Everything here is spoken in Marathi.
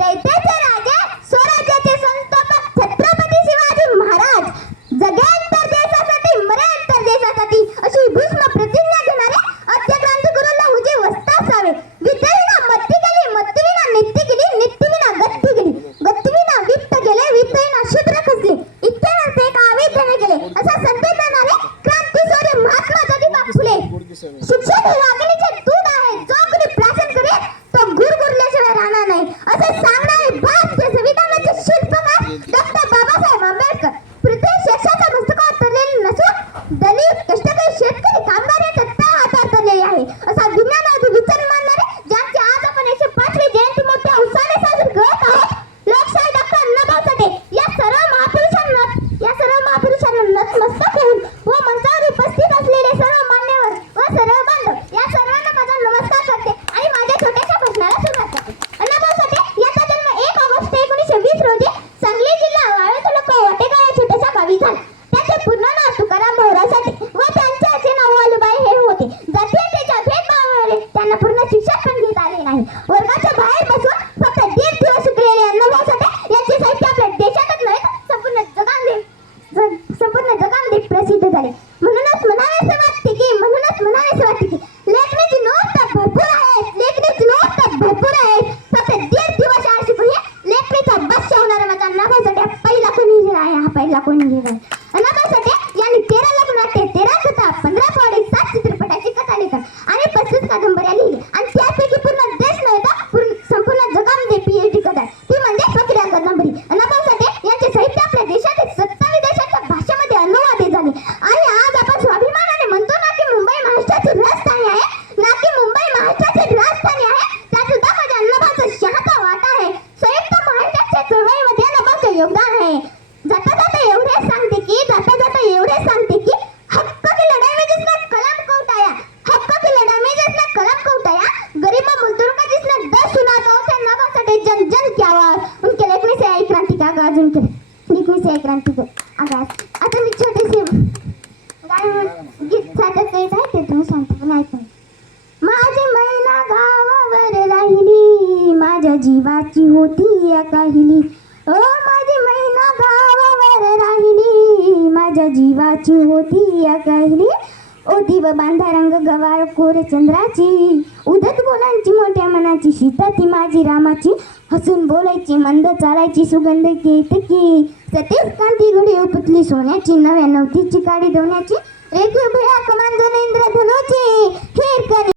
रयतेचे राजे स्वराज्याचे संस्थापक छत्रपती शिवाजी महाराज जगेंतर देशासाठी मरेंतर देशासाठी अशी भीष्म प्रतिज्ञा घेणारे आद्य क्रांतिगुरूला उजे वस्ता असावे. विद्येविना मत्ती गेली, मत्तीविना नित्ती गेली, नित्तीविना गत्ती गेली, गत्तीविना वित्त गेले, वित्तविना शूद्र खचले, इतके नसते का अविद्येने गेले असा संदेश देणारे क्रांतीसूर्य महात्मा ज्योतिबा फुले. शिक्षण हे वाघिणीचे दूध आहे, जो कोणी प्राशन करेल तो गुरगुरल्याशिवाय राहणार नाही असे सांगणारे भारतीय संविधानाचे शिल्पकार डॉक्टर बाबासाहेब आंबेडकर. पृथ्वी शेषाच्या पुस्तकात तरलेले नसून दलित, कष्टकरी, शेतकरी, कामगार यांच्या त्या हातात तरलेले आहे असा विज्ञानाचे विचार मानणारे ज्यांची आज आपण 105वी जयंती मोठ्या उत्साहाने साजरी करत आहोत. लोकशाही डॉक्टर अण्णाभाऊ साठे या सर्व महापुरुषांना नतमस्तक होऊन व मंचावर उपस्थित असलेले सर्व मान्यवर व सर्व बांधव या सर्वांना माझा नमस्कार करते आणि माझ्या छोट्याशा भाषणाला सुरुवात करते. अण्णाभाऊ साठे यांचा जन्म 1 ऑगस्ट 1920 रोजी सांगली जिल्हा वाळवे तालुका वाटेगाव या छोट्याशा गावी झाला. त्याचे पूर्ण नाव तुकाराम भाऊराव साठे व त्यांचे आचे नाव वालुबाई हे होते. जातीयतेच्या भेदभावामुळे त्यांना पूर्ण शिक्षण पण घेता आले नाही. वर्गाच्या बाहेर बसून फक्त 1.5 दिवस शिकलेले अण्णाभाऊ साठे यांचे साहित्य आपल्या देशातच नव्हे संपूर्ण जगामध्ये प्रसिद्ध झाले. म्हणूनच म्हणावेसे वाटते की लेखनाची नोंद तर भरपूर आहे, फक्त 1.5 दिवस शाळा शिकून लेखनाचा बादशाह होणारा माझा अण्णाभाऊ साठे पहिला कोणी लिहिला आहे. अण्णाभाऊ साठे यांनी 13 लग्नाटे, 13 कथा, 15 पाढे, 7 चित्रपटाची कथा लेखन आणि 35 कादंबऱ्या लिहिल्या आणि त्यापैकी पूर्ण देश नव्हे संपूर्ण जगामध्ये PhD करतात ती म्हणजे फकीरा कादंबरी. अण्णाभाऊ साठे यांचे साहित्य आपल्या देशातील 27 देशाच्या भाषेमध्ये अनुवादित झाले आणि आज आपण स्वाभिमानाने म्हणतो ना की मुंबई महाराष्ट्राची राजधानी आहे, त्यात सुद्धा माझ्या अण्णाभाऊचा शहाचा वाटा आहे. संयुक्त महाराष्ट्राच्या चळवळीमध्ये अण्णाभाऊचे योगदान आहे. जाता जाता एवढे सांगते की हक्क की लढाई में जिसने कलम को उठाया, गरीब मजदूर का जिसने दर्द सुना था उसे अण्णाभाऊ साठे जन जन की आवाज, उनके लिखने से आई क्रांति का आगाज, आता मी छोटेसे गीत सादर करीत आहे ते तुम्ही शांतपणे ऐकून. माझी मैना गावावर राहिली, माझ्या जीवाची होती या काहिली. ओ माझी मैना गावावर राहिली, माझ्या जीवाची होती या काहिली. ओ दिव बांधा रंग गवार कोर चंद्राची, उदत बोलांची मोठ्या मनाची, सीता ती माझी रामाची, हसून बोलायची, मंद चालायची, सुगंध केतकी. सतीश कांती घडी उपतली सोन्याची, 99 काडी दोन्याची, रेखीव भया कमान इंद्रधनुची, हेर